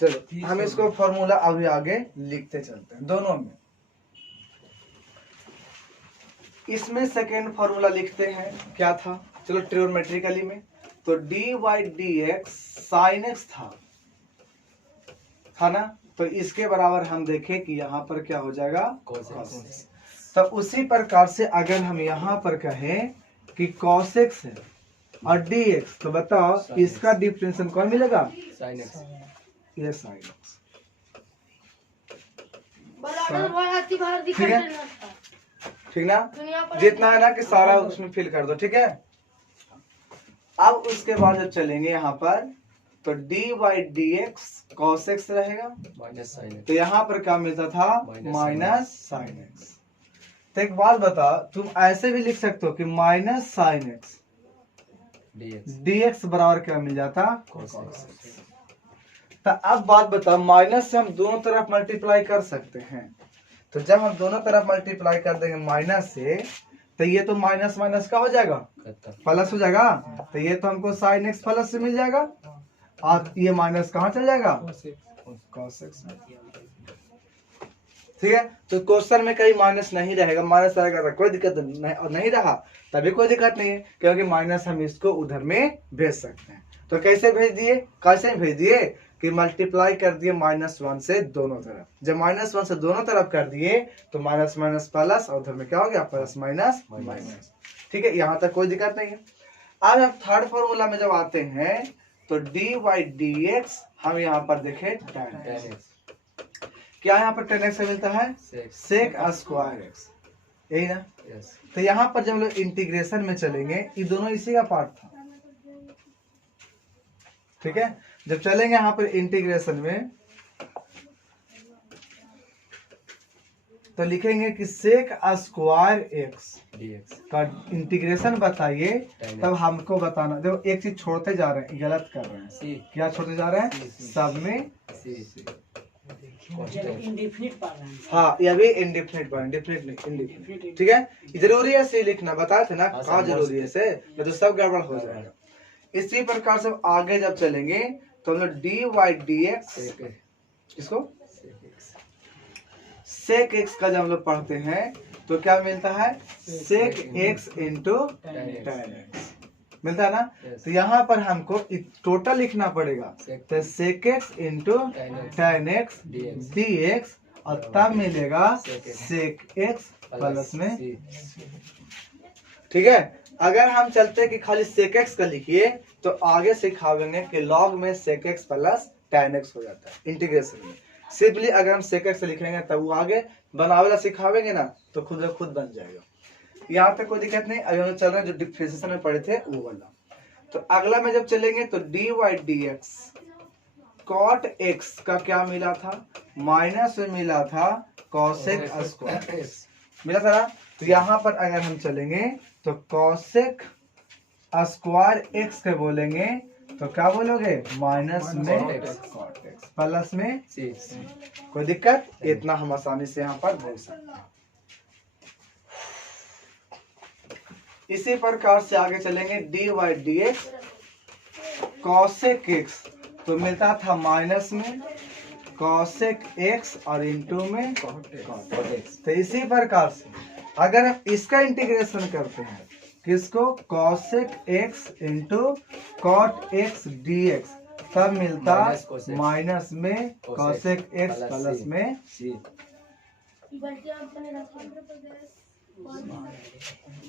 चलो हम इसको फॉर्मूला अभी आगे लिखते चलते हैं दोनों में। इसमें सेकेंड फॉर्मूला लिखते हैं, क्या था, चलो ट्रिग्नोमेट्रिकली में तो d y d x sine x था ना, तो इसके बराबर हम देखें कि यहाँ पर क्या हो जाएगा cos x। तो उसी प्रकार से अगर हम यहाँ पर कहें कि cos x है और dx, तो बताओ इसका डिफरेंशियल कौन मिलेगा, sin x। ये sin x। ठीक है, ठीक ना, जितना है ना कि सारा उसमें फिल कर दो, ठीक है। अब उसके बाद जब चलेंगे यहाँ पर तो d y d x cos x रहेगा माइनस साइन एक्स। तो यहाँ पर क्या मिलता था माइनस साइन एक्स। तो एक बात बता, तुम ऐसे भी लिख सकते हो कि minus sine x d x बराबर क्या मिल जाता cos x। तो अब बात बता, माइनस से हम दोनों तरफ मल्टीप्लाई कर सकते हैं, तो जब हम दोनों तरफ मल्टीप्लाई कर देंगे माइनस से, तो ये तो माइनस माइनस का हो जाएगा प्लस हो जाएगा, तो ये तो हमको साइन एक्स प्लस से मिल जाएगा और ये माइनस कहाँ चल जाएगा cos x में। ठीक है, तो क्वेश्चन में कहीं माइनस नहीं रहेगा, माइनस रहेगा तो कोई दिक्कत नहीं, और नहीं रहा तभी कोई दिक्कत नहीं है, क्योंकि माइनस हम इसको उधर में भेज सकते हैं। तो कैसे भेज दिए, कैसे भेज दिए कि मल्टीप्लाई कर दिए -1 से दोनों तरफ। जब -1 से दोनों तरफ कर दिए तो माइनस माइनस प्लस और उधर में क्या हो गया प्लस माइनस माइनस। ठीक है, यहाँ तक कोई दिक्कत नहीं है। अब हम थर्ड फॉर्मूला में जब आते हैं तो डी वाई डी एक्स हम यहाँ पर देखें tan x, क्या यहाँ पर tan x मिलता है सेक स्क्वायर एक्स, यही ना। तो यहाँ पर जब हम लोग इंटीग्रेशन में चलेंगे, ये दोनों इसी का पार्ट था। ठीक है, जब चलेंगे यहाँ पर इंटीग्रेशन में तो लिखेंगे कि सेक स्क्वायर एक्स का इंटीग्रेशन बताइए, तब हमको बताना। देखो एक चीज छोड़ते जा रहे हैं, गलत कर रहे हैं। क्या छोड़ते जा रहे हैं, सब में हाँ, ये भी इंडिफिनिट पर इंडिफिनिट। ठीक है, जरूरी है से लिखना, बताए थे ना कहाँ जरूरी है से, तो सब गड़बड़ हो जाएगा। इसी प्रकार से आगे जब चलेंगे तो हम लोग डी वाई डी एक्स, इसको सेक एक्स का जब हम लोग पढ़ते हैं तो क्या मिलता है sec x into tan x मिलता है ना। तो यहाँ पर हमको टोटल लिखना पड़ेगा, तो sec x into tan x dx और तब मिलेगा सेक एक्स प्लस में। ठीक है, अगर हम चलते कि खाली सेक एक्स का लिखिए तो आगे सिखावेंगे कि लॉग में sec x plus tan x हो जाता है इंटीग्रेशन में। सिंपली अगर हम सेक एक्स लिखेंगे तब वो आगे बनावेला सिखावेंगे ना तो खुद खुद बन जाएगा। यहाँ तक कोई दिक्कत नहीं। अभी हम चल रहे हैं जो डिफरेंशिएशन में पढ़े थे वो वाला। तो अगला में जब चलेंगे तो d y d x cot x का क्या मिला था, माइनस में मिला था कॉसेक स्क्वायर मिला था ना। तो यहाँ पर अगर हम चलेंगे तो कॉसेक स्क्वायर एक्स के बोलेंगे तो क्या बोलोगे माइनस में कॉट एक्स प्लस में कोई दिक्कत, इतना हम आसानी से यहाँ पर बोल सकते हैं। इसी प्रकार से आगे चलेंगे d y d x cosec x तो मिलता था माइनस में कॉसेक एक्स और इंटू में कॉट एक्स। तो इसी प्रकार से अगर हम इसका इंटीग्रेशन करते हैं किसको cosec x into cot x d x तब मिलता माइनस में कॉसेक एक्स प्लस में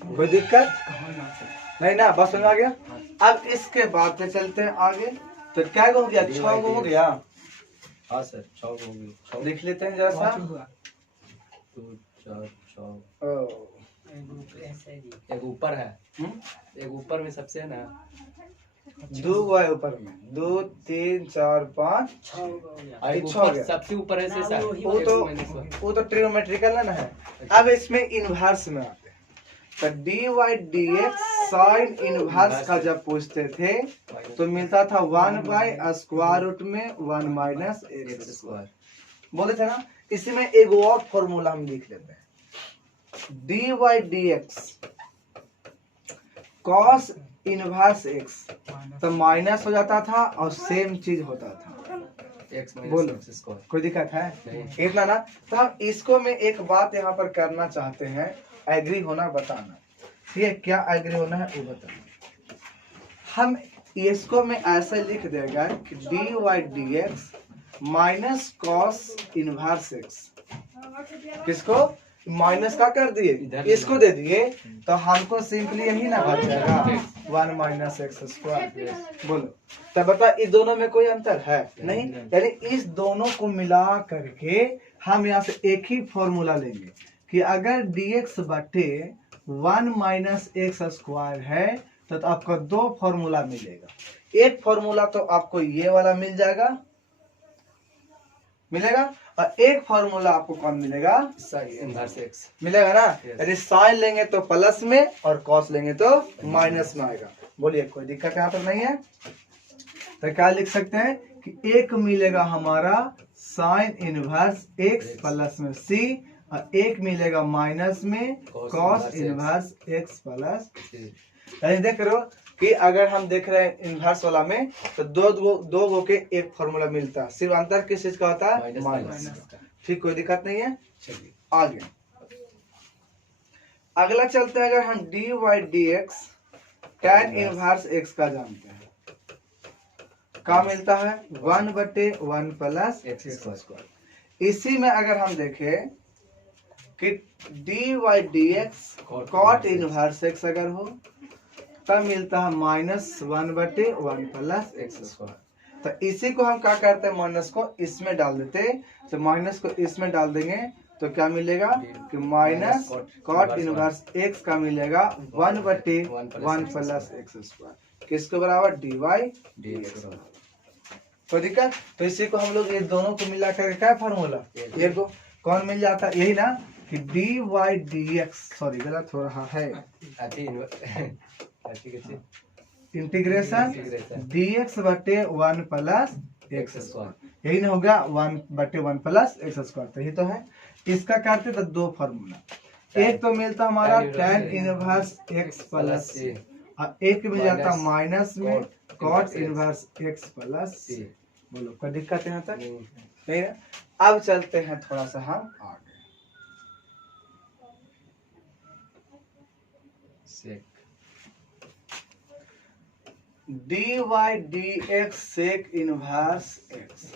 कोई दिक्कत नहीं ना, बस समझ आ गया। अब इसके बाद पे चलते हैं आगे। तो क्या हो गया, 6 हो गया। हाँ सर 6 हो गया, लिख लेते हैं जरा सा। 2 4 6 एक ऊपर है, एक ऊपर में सबसे है ना 2 हुआ है ऊपर में, 2 3 4 5 6 सबसे ऊपर है से सर। वो तो ट्रिग्नोमेट्रिकल ना है। अब इसमें इनवर्स में आते हैं तो d y d x sine inverse का जब पूछते थे तो मिलता था 1 बाई स्क्वायर रूट में 1 माइनस एक्स स्क्वायर बोलते थे ना। इसी में एक और फॉर्मूला हम लिख लेते हैं, d y d x cos inverse x तो माइनस हो जाता था और सेम चीज होता था। x minus बोलो। x square. कोई दिक्कत है? नहीं। इतना ना। तो हम इसको में एक बात यहाँ पर करना चाहते हैं, एग्री होना बताना। ठीक है, क्या एग्री होना है वो बताना। हम इसको में ऐसे लिख देगा कि d y d x minus cos inverse x. किसको माइनस का कर दिए, इसको दे दिए, तो हमको सिंपली यही ना बच जाएगा 1 माइनस एक्स स्क्वायर। बोलो तब बता, इस दोनों में कोई अंतर है नहीं? यानी इस दोनों को मिला करके हम यहाँ से एक ही फॉर्मूला लेंगे कि अगर dx बटे 1 माइनस एक्स स्क्वायर है तो आपको दो फॉर्मूला मिलेगा। एक फॉर्मूला तो आपको ये वाला मिल जाएगा, मिलेगा, और एक फॉर्मूला आपको कौन मिलेगा? इनवर्स x मिलेगा ना। Yes. यदि साइन लेंगे तो प्लस में और कॉस लेंगे तो माइनस में आएगा। बोलिए कोई दिक्कत यहाँ पर नहीं है? तो क्या लिख सकते हैं कि एक मिलेगा हमारा साइन इनवर्स एक्स प्लस में सी, और एक मिलेगा माइनस में कॉस इनवर्स एक्स प्लस सी। यानी देख रहे हो कि अगर हम देख रहे हैं इनवर्स वाला में तो दो गो के एक फॉर्मूला मिलता है, सिर्फ अंतर किस चीज का होता है? माइनस। ठीक, कोई दिक्कत नहीं है। चलिए आगे अगला चलते हैं। अगर हम d y d x tan inverse x का जानते हैं, क्या मिलता है? 1 बटे 1 प्लस x स्क्वायर। इसी में अगर हम देखें कि d y d x cot inverse x अगर हो तब मिलता है -1 बटे 1 प्लस x स्क्वायर। तो इसी को हम क्या करते हैं, माइनस को इसमें डाल देते, तो माइनस को इसमें डाल देंगे तो क्या मिलेगा कि माइनस कॉट इनवर्स एक्स का मिलेगा 1 बटे 1 प्लस एक्स स्क्वायर, किसके बराबर? D y d x. कोई दिक्कत? तो इसी को हम लोग ये दोनों को मिला कर क्या फॉर्मूला, ये को कौन मिल जाता है? यही ना कि d y d x, sorry गलत हो रहा है, इंटीग्रेशन dx बटे 1 प्लस एक्स स्क्वायर, यही ना होगा 1 बटे 1 प्लस एक्स स्क्वायर। तो यही तो है। इसका करते तो दो फॉर्मूला, एक तो मिलता हमारा tan inverse x plus c, और एक मिल जाता माइनस में कॉट इनवर्स एक्स प्लस सी। बोलो कोई दिक्कत यहाँ तक नहीं है? अब चलते हैं थोड़ा सा हम आगे। D y d x sec inverse x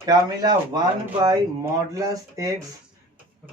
क्या मिला? 1 बाई मॉडुलस एक्स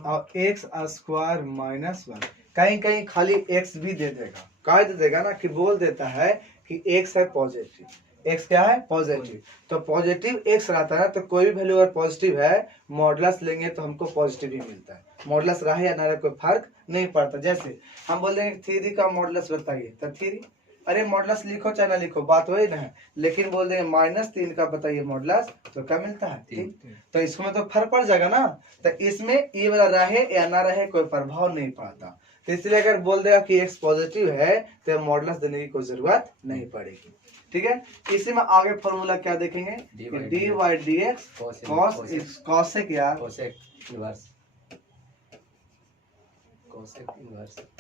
और एक्स स्क्वायर माइनस 1। कहीं कहीं खाली एक्स भी दे देगा, क्या दे देगा ना कि बोल देता है कि एक्स है पॉजिटिव, एक्स क्या है? पॉजिटिव। तो पॉजिटिव एक्स रहता है तो कोई भी वैल्यू अगर पॉजिटिव है मॉडुलस लेंगे तो हमको पॉजिटिव ही मिलता है। मॉडुलस रहे या ना रहे कोई फर्क नहीं पड़ता। जैसे हम बोल देंगे 3 का मॉडुलस बताइए तो 3, अरे मॉडुलस लिखो चाहे ना लिखो बात वही ना है, लेकिन बोल देंगे -3 का बताइए मॉडुलस तो क्या मिलता है? 3। तो इसमें तो फर्क पड़ जाएगा ना। तो इसमें ये वाला रहे या ना रहे कोई प्रभाव नहीं पड़ता। तो इसलिए अगर बोल देगा कि एक्स पॉजिटिव है तो मॉडुलस देने की कोई जरूरत नहीं पड़ेगी। ठीक है, इसी में आगे फॉर्मूला क्या देखेंगे? D y d x cosec यार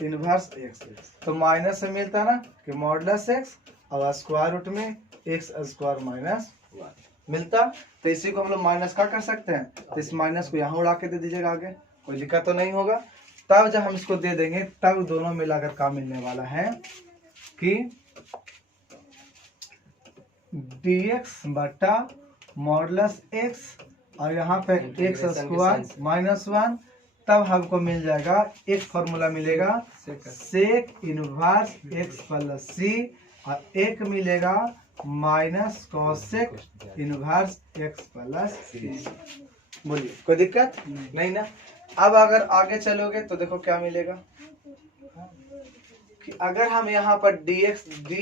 इनवर्स एक्स, तो माइनस में मिलता है ना कि मॉडुलस एक्स और स्क्वायर रूट में एक्स स्क्वायर माइनस 1 मिलता। तो इसी को हम लोग माइनस का कर सकते हैं, तो इस माइनस को यहाँ उड़ा के दे दीजिएगा, आगे कोई दिक्कत तो नहीं होगा। तब जब हम इसको दे देंगे तब दोनों मिलाकर काम मिलने वाला है कि dx बटा मॉडुलस एक्स और यहाँ पे एक्स स्क्वायर माइनस 1। तब हमको मिल जाएगा एक फॉर्मूला मिलेगा sec inverse x plus c, और एक मिलेगा minus cosec inverse x plus c. बोलिए कोई दिक्कत नहीं ना? अब अगर आगे चलोगे तो देखो क्या मिलेगा कि अगर हम यहाँ पर dx dy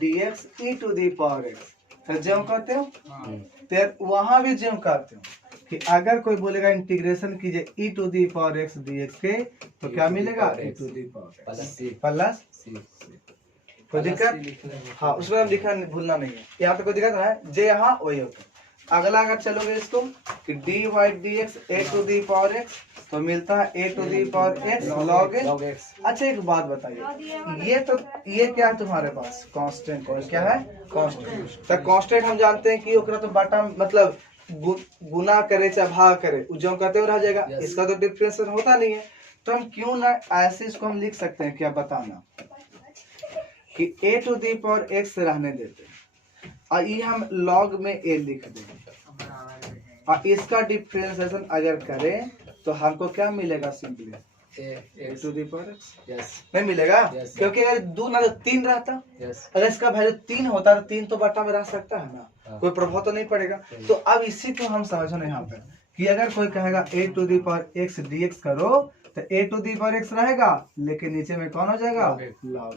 dx e to the power x, तो ज्यों कहते हो तो वहां भी ज्यों कहते हो कि अगर कोई बोलेगा इंटीग्रेशन कीजिए e to the power x dx के, तो क्या मिलेगा? e to the power plus c. कोई दिक्कत? हाँ, उसमें हम लिखना भूलना नहीं है, यहाँ पे कोई दिक्कत है जे यहाँ वही होता है। अगला अगर चलोगे इसको कि d y d x a to the power x, तो मिलता है a to the power x log x. अच्छा एक बात बताइए, ये क्या है तुम्हारे पास? कांस्टेंट है। क्या है? कांस्टेंट। तो कांस्टेंट हम जानते हैं कि ओकरा तो बाटा मतलब गुना करे चाहे भाग करे जो कहते हुए रह जाएगा। Yes. इसका तो डिफरेंशिएशन होता नहीं है, तो हम क्यों ना ऐसे इसको हम लिख सकते हैं, क्या बताना कि a to the power x रहने देते हैं और ये हम log में a लिख देंगे और इसका डिफरेंशिएशन अगर करें तो हमको क्या मिलेगा, simply a to the power x yes नहीं मिलेगा। Yes, sir. क्योंकि अगर 2 ना तो 3 रहता, यस अगर इसका वैल्यू 3 होता तो 3 तो बटा में रह सकता है ना, हाँ। कोई प्रभाव तो नहीं पड़ेगा। सही। तो अब इसी को हम समझो यहाँ पे कि अगर कोई कहेगा a to the power x dx करो तो a to the power x रहेगा, लेकिन नीचे में कौन हो जाएगा, log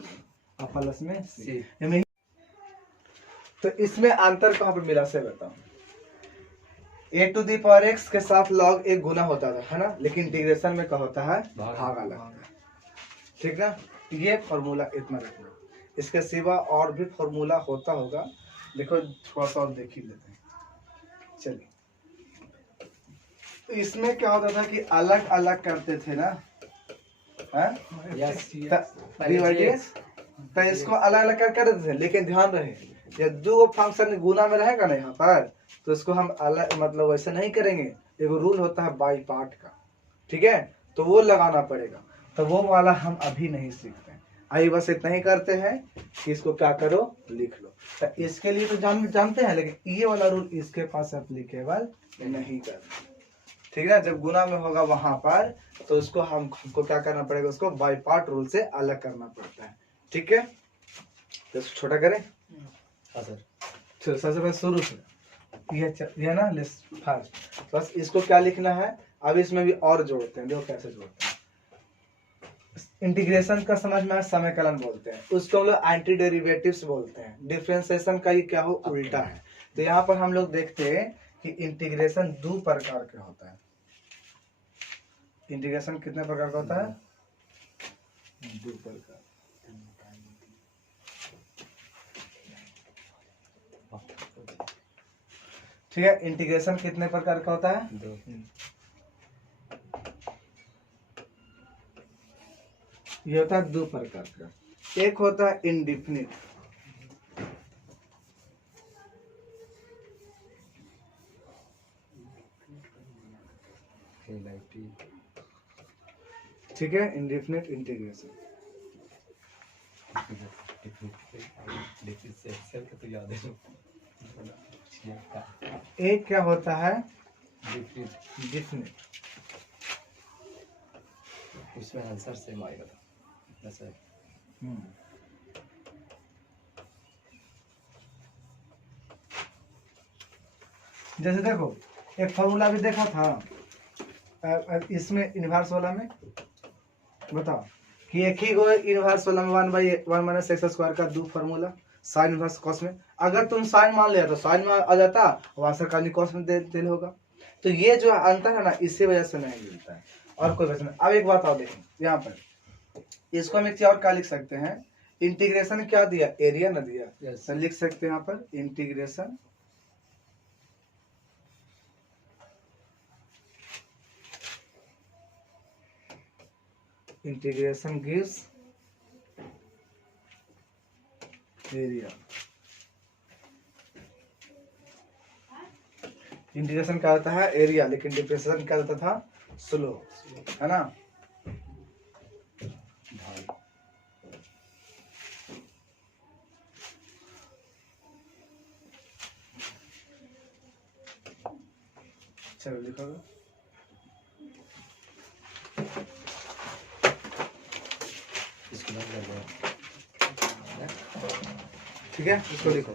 और प्लस में c। C। यानी तो इसमें अंतर कहाँ पे मिला से बताओ। a to the power x के साथ log एक गुना होता था, है ना, लेकिन इंटीग्रेशन में क्या होता है, भाग अलग। ठीक ना, ये फॉर्मूला इतना रखना। इसके सिवा और भी फॉर्मूला होता होगा, देखो थोड़ा सा और देख ही लेते हैं। चलिए, तो इसमें क्या होता था कि अलग अलग करते थे ना, हैं? यस तो इसको अलग अलग कर देते थे, लेकिन ध्यान रहे ये दो फंक्शन गुना में रहेगा ना यहाँ पर, तो इसको हम अलग मतलब वैसे नहीं करेंगे। एक रूल होता है बाई पार्ट का, ठीक है, तो वो लगाना पड़ेगा, तो वो वाला हम अभी नहीं सीखते हैं। आइए बस इतना ही करते हैं कि इसको क्या करो, लिख लो। तो इसके लिए तो जानते हैं, लेकिन ये वाला रूल इसके पास एप्लीकेबल नहीं करना, ठीक है। जब गुना में होगा वहां पर तो उसको हमको क्या करना पड़ेगा, उसको बाई पार्ट रूल से अलग करना पड़ता है, ठीक है। तो इसको छोटा करें, हाँ सर। चलो सबसे पहले शुरू से ये ना लिस्ट फर्स्ट, बस इसको क्या लिखना है। अब इसमें भी और जोड़ते हैं, देखो कैसे जोड़ते हैं। इंटीग्रेशन का समझ में समीकरण बोलते हैं, उसको हम लोग एंटी डेरिवेटिव्स बोलते हैं। डिफरेंशिएशन का ये क्या हो, उल्टा है। तो यहाँ पर हम लोग देखते हैं कि इंटीग्रेशन 2 प्रकार का होता है। इंटीग्रेशन कितने प्रकार का होता है, 2 प्रकार। ठीक है, इंटीग्रेशन कितने प्रकार का होता है, 2। ये होता है 2 प्रकार का। एक होता है इंडिफिनिट, ठीक है, इंडिफिनिट इंटीग्रेशन। तो याद है। एक क्या होता है, डिफरेंट डिफिनिट। उसमें आंसर सेम आएगा था वैसे। जैसे देखो एक फॉर्मूला भी देखा था इसमें इनवर्स वाला में, बताओ कि एक ही गो इनवर्स वाला में 1/1 माइनस एक्स स्क्वायर का 2 फॉर्मूला साइन इनवर्स कॉस में। अगर तुम साइन मान लिया तो साइन में आ जाता और आंसर का कॉस में दे होगा। तो ये जो अंतर है ना, इसी वजह से नहीं मिलता है, और कोई वजह नहीं। अब एक बात और देखो, यहाँ पर इसको हम एक चीज और क्या लिख सकते हैं, इंटीग्रेशन क्या दिया, एरिया ना दिया। Yes. तो लिख सकते हैं यहाँ पर इंटीग्रेशन gives एरिया। इंटीग्रेशन क्या होता है, एरिया, लेकिन डिफरेंशिएशन क्या होता था, स्लोप, है ना। चलो लिखो, इसको लग गया। ठीक है, इसको लिखो।